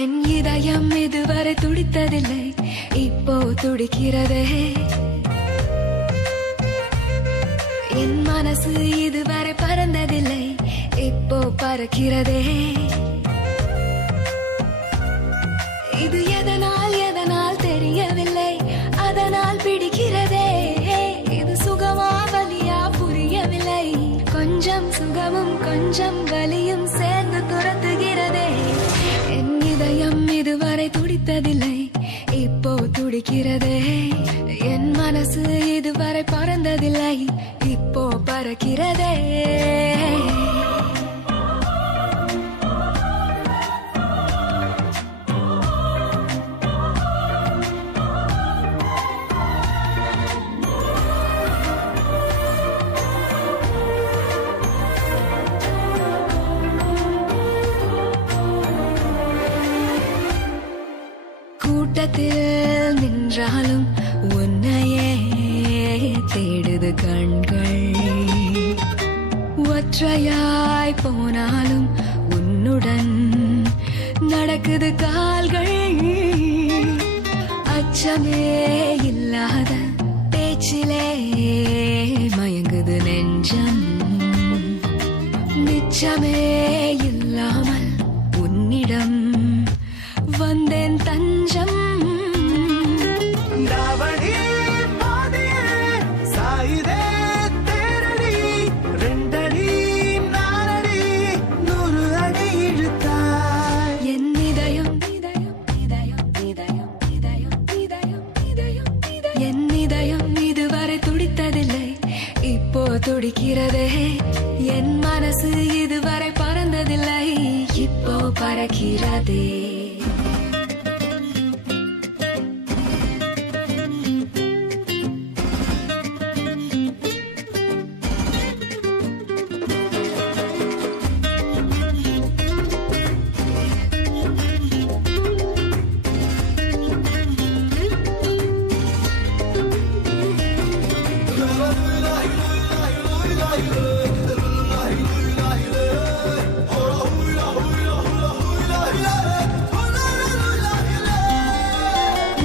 என் இதயம் இதுவரை துடித்ததில்லை, இப்போ துடிக்கிறதே. என் மனசு இதுவரை பறந்ததில்லை, இப்போ பறக்கிறதே. இது எதனால் எதனால் தெரியவில்லை, அதனால் பிடிக்கிறதே. இது சுகமா வலியா புரியவில்லை, கொஞ்சம் சுகமும் கொஞ்சம் வலியும் சேர்ந்து துரத்துகிறதே. என் இதயம் இதுவரை துடித்ததில்லை, இப்போ துடிக்கிறதே. என் மனசு இதுவரை பறந்ததில்லை, இப்போ பறக்கிறதே. கூட்டத்தில் நின்றாலும் உன்னையே தேடுது கண்கள், ஒற்றையாய் போனாலும் உன்னுடன் நடக்குது கால்கள். அச்சமே இல்லாத பேச்சிலே மயங்குது நெஞ்சம், நிச்சமே இல்லாமல் உன்னிடம் வந்தேன் தஞ்சம். என் இதயம் இதுவரை துடித்ததில்லை, இப்போ துடிக்கிறதே. என் மனசு இதுவரை பறந்ததில்லை, இப்போ பறக்கிறதே.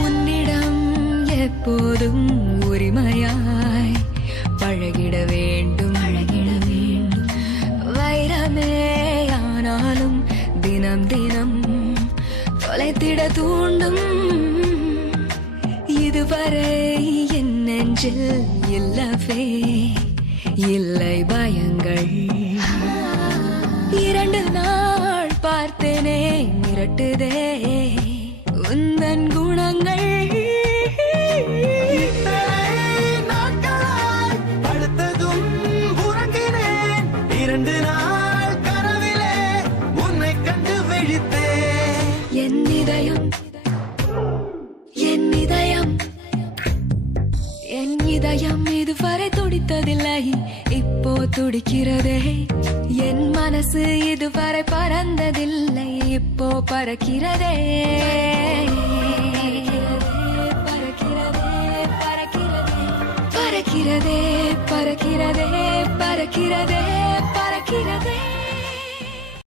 உன்னிடம் எப்போதும் உரிமையாய் பழகிட வேண்டும், வைரமே ஆனாலும் தினம் தினம் தொலைத்திட தூண்டும். இதுவரை என் நெஞ்சில் இல்லவே இல்லை பயங்கள், 2 நாள் பார்த்தேனே மிரட்டுதே உந்தன் குணங்கள். படுத்ததும் உறங்கினேன், 2 நாள் கனவிலே உன்னை கண்டு விழித்தேன். என் இதயம் என் இதயம் என் இதயம் இதுவரை துடித்ததில்லை, இப்போ துடிக்கிறதே. என் மனசு இதுவரை பறந்ததில்லை, இப்போ பறக்கிறதே. பறக்கிறதே பறக்கிறதே பறக்கிறதே பறக்கிறதே பறக்கிறதே பறக்கிறதே.